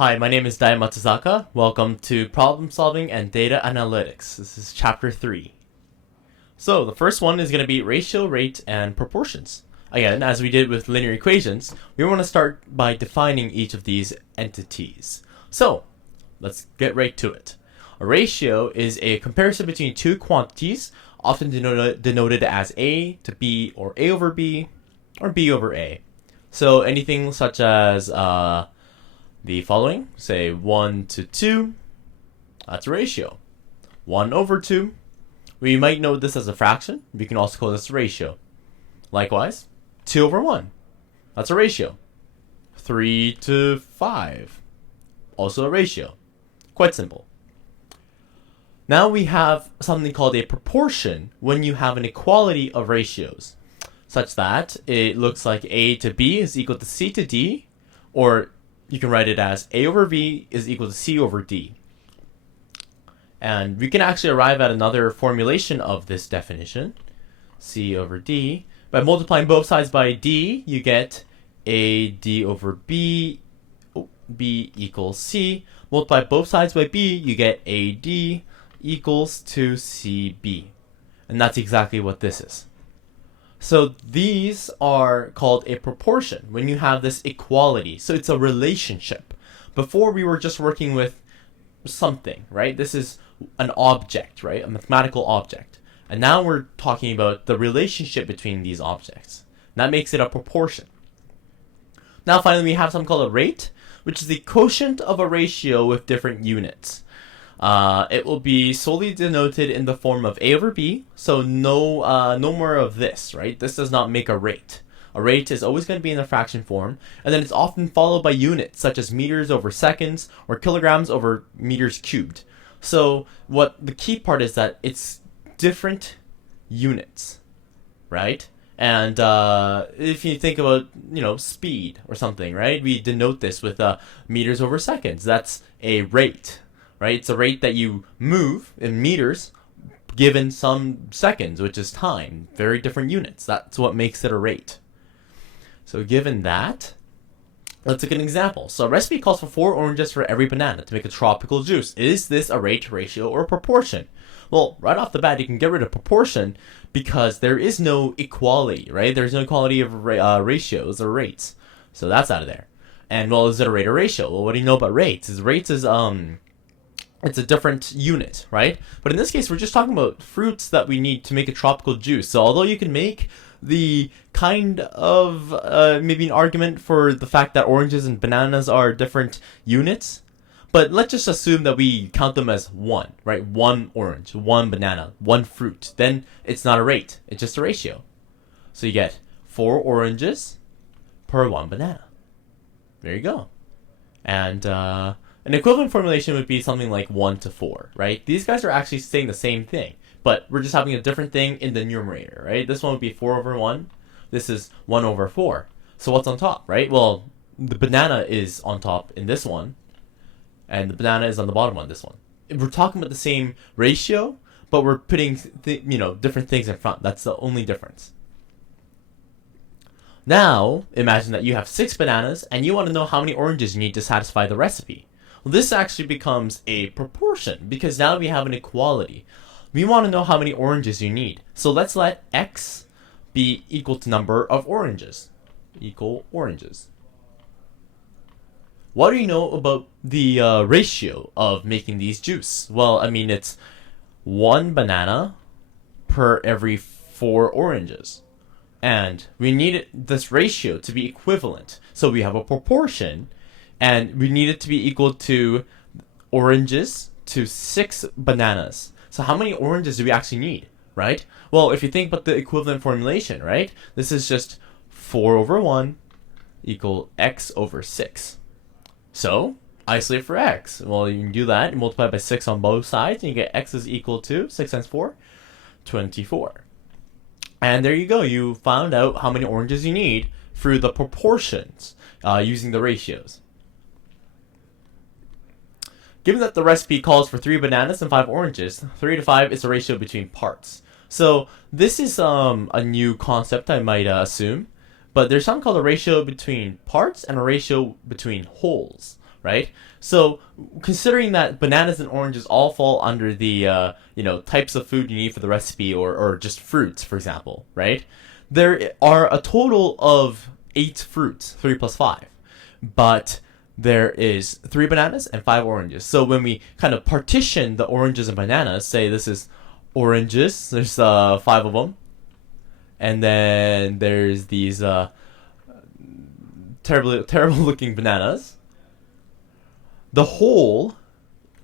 Hi, my name is Dai Matsuzaka. Welcome to Problem Solving and Data Analytics. This is Chapter 3. So, the first one is going to be ratio, rate, and proportions. Again, as we did with linear equations, we want to start by defining each of these entities. So, let's get right to it. A ratio is a comparison between two quantities, often denoted as A to B, or A over B, or B over A. So, anything such as the following, say 1 to 2, that's a ratio. 1 over 2, we might know this as a fraction. We can also call this a ratio. Likewise, 2 over 1, that's a ratio. 3 to 5, also a ratio. Quite simple. Now we have something called a proportion when you have an equality of ratios, such that it looks like A to B is equal to C to D, or you can write it as A over V is equal to C over D. And we can actually arrive at another formulation of this definition, C over D. By multiplying both sides by D, you get AD over B, B equals C. Multiply both sides by B, you get AD equals to CB. And that's exactly what this is. So these are called a proportion when you have this equality. So it's a relationship. Before we were just working with something, right? This is an object, right? A mathematical object. And now we're talking about the relationship between these objects. That makes it a proportion. Now finally we have something called a rate, which is the quotient of a ratio with different units. It will be solely denoted in the form of A over B, so no more of this, right? This does not make a rate. A rate is always going to be in the fraction form, and then it's often followed by units, such as meters over seconds, or kilograms over meters cubed. So what the key part is that it's different units, right? And if you think about, speed or something, right? We denote this with meters over seconds. That's a rate. Right? It's a rate that you move in meters given some seconds, which is time. Very different units. That's what makes it a rate. So given that, let's look at an example. So a recipe calls for 4 oranges for every banana to make a tropical juice. Is this a rate, ratio, or proportion? Well, right off the bat, you can get rid of proportion because there is no equality, right? There's no equality of ratios or rates. So that's out of there. And well, is it a rate or ratio? Well, what do you know about rates? Rates is it's a different unit, right? But in this case, we're just talking about fruits that we need to make a tropical juice. So although you can make the kind of maybe an argument for the fact that oranges and bananas are different units, but let's just assume that we count them as one, right? 1 orange, 1 banana, 1 fruit. Then it's not a rate. It's just a ratio. So you get 4 oranges per 1 banana. There you go. And an equivalent formulation would be something like 1 to 4, right? These guys are actually saying the same thing, but we're just having a different thing in the numerator, right? This one would be 4 over 1. This is 1 over 4. So what's on top, right? Well, the banana is on top in this one, and the banana is on the bottom on this one. We're talking about the same ratio, but we're putting different things in front. That's the only difference. Now, imagine that you have 6 bananas, and you want to know how many oranges you need to satisfy the recipe. Well, this actually becomes a proportion because now we have an equality. We want to know how many oranges you need. So let's let x be equal to number of oranges. Equal oranges. What do you know about the ratio of making these juice? Well, it's 1 banana per every 4 oranges. And we need this ratio to be equivalent. So we have a proportion. And we need it to be equal to oranges to 6 bananas. So how many oranges do we actually need, right? Well, if you think about the equivalent formulation, right? This is just 4 over 1 equal x over 6. So, isolate for x. Well, you can do that and multiply by 6 on both sides, and you get x is equal to 6 times 4, 24. And there you go. You found out how many oranges you need through the proportions using the ratios. Given that the recipe calls for 3 bananas and 5 oranges, 3 to 5 is the ratio between parts. So this is a new concept, I might assume, but there's something called a ratio between parts and a ratio between wholes. right? So considering that bananas and oranges all fall under the types of food you need for the recipe, or just fruits, for example, right? There are a total of 8 fruits, 3 plus 5, but there is 3 bananas and 5 oranges. So when we kind of partition the oranges and bananas, say this is oranges, there's 5 of them, and then there's these terrible looking bananas. The whole,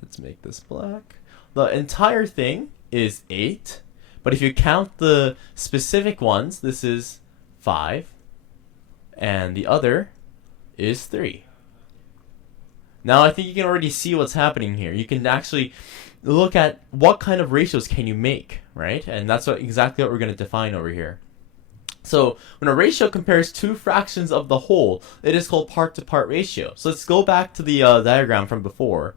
let's make this black, the entire thing is 8, but if you count the specific ones, this is 5, and the other is 3. Now I think you can already see what's happening here. You can actually look at what kind of ratios can you make, right? And that's exactly what we're going to define over here. So when a ratio compares 2 fractions of the whole, it is called part-to-part ratio. So let's go back to the diagram from before.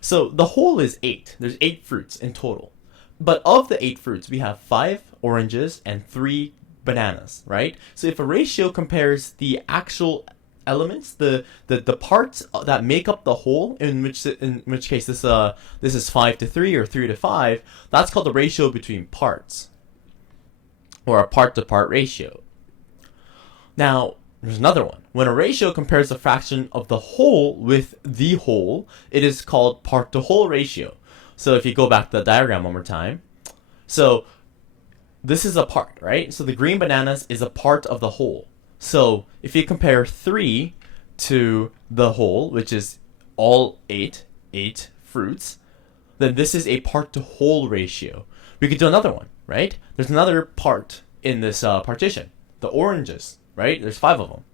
So the whole is 8. There's 8 fruits in total. But of the 8 fruits, we have 5 oranges and 3 bananas, right? So if a ratio compares the actual elements, the parts that make up the whole, in which case this is 5 to 3 or 3 to 5, that's called the ratio between parts, or a part-to-part ratio. Now, there's another one. When a ratio compares a fraction of the whole with the whole, it is called part-to-whole ratio. So if you go back to the diagram one more time, so this is a part, right? So the green bananas is a part of the whole. So if you compare 3 to the whole, which is all 8 fruits, then this is a part-to-whole ratio. We could do another one, right? There's another part in this partition, the oranges, right? There's 5 of them.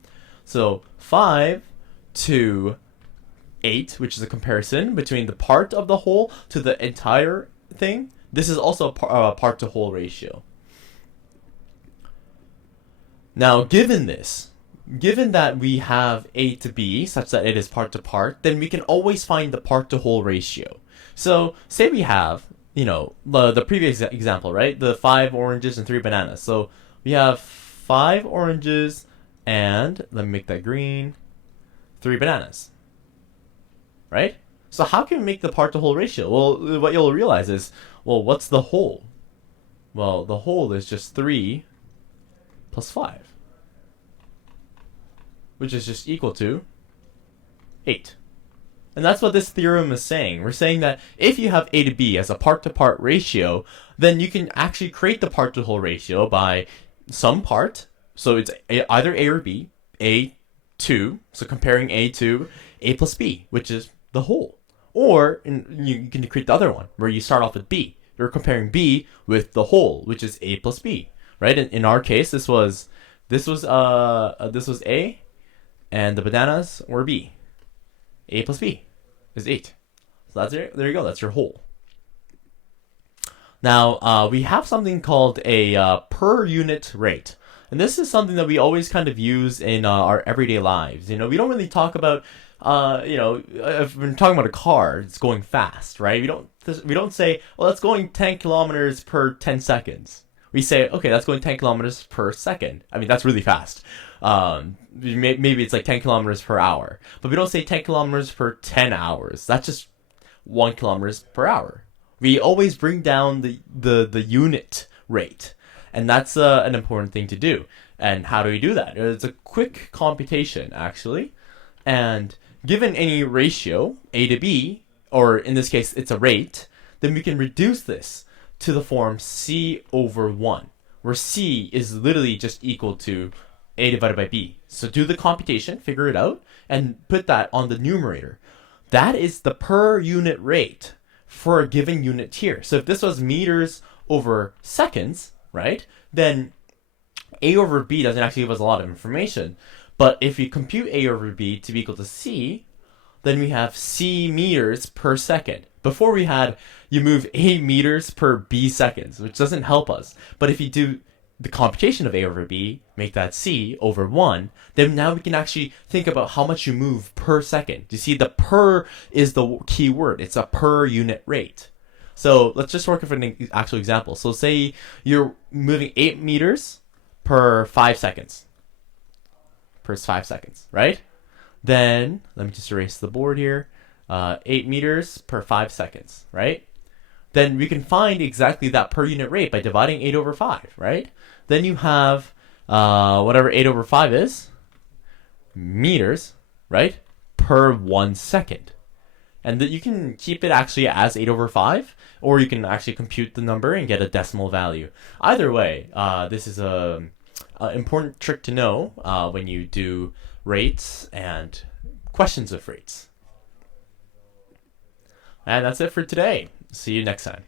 So 5 to 8, which is a comparison between the part of the whole to the entire thing. This is also a part-to-whole ratio. Now, given that we have A to B such that it is part-to-part, then we can always find the part-to-whole ratio. So say we have, the previous example, right? The 5 oranges and 3 bananas. So we have 5 oranges and, let me make that green, 3 bananas. Right? So how can we make the part-to-whole ratio? Well, what you'll realize is, well, what's the whole? Well, the whole is just 3 plus 5, which is just equal to 8. And that's what this theorem is saying. We're saying that if you have A to B as a part-to-part ratio, then you can actually create the part-to-whole ratio by some part. So it's either A or B, A2, so comparing A to A plus B, which is the whole. Or you can create the other one, where you start off with B. You're comparing B with the whole, which is A plus B, right? In our case, this was A, and the bananas were B. A plus B is 8. So that's it. There you go. That's your whole. Now, we have something called a per unit rate. And this is something that we always kind of use in our everyday lives. We don't really talk about, if we're talking about a car, it's going fast, right? We don't say, well, that's going 10 kilometers per 10 seconds. We say, okay, that's going 10 kilometers per second. I mean, that's really fast. Maybe it's like 10 kilometers per hour. But we don't say 10 kilometers per 10 hours. That's just 1 kilometers per hour. We always bring down the unit rate. And that's an important thing to do. And how do we do that? It's a quick computation, actually. And given any ratio, A to B, or in this case, it's a rate, then we can reduce this to the form C over 1, where C is literally just equal to A divided by B. So do the computation, figure it out, and put that on the numerator. That is the per unit rate for a given unit here. So if this was meters over seconds, right, then A over B doesn't actually give us a lot of information. But if we compute A over B to be equal to C, then we have C meters per second. Before we had, you move A meters per B seconds, which doesn't help us. But if you do the computation of A over B, make that C over 1, then now we can actually think about how much you move per second. You see, the per is the key word. It's a per unit rate. So let's just work with an actual example. So say you're moving 8 meters per 5 seconds. Per 5 seconds, right? then let me just erase the board here. 8 meters per 5 seconds, right? Then we can find exactly that per unit rate by dividing 8 over 5, right? Then you have whatever 8 over 5 is, meters, right, per 1 second. And you can keep it actually as 8 over 5, or you can actually compute the number and get a decimal value. Either way, this is a important trick to know when you do rates and questions of rates. And that's it for today. See you next time.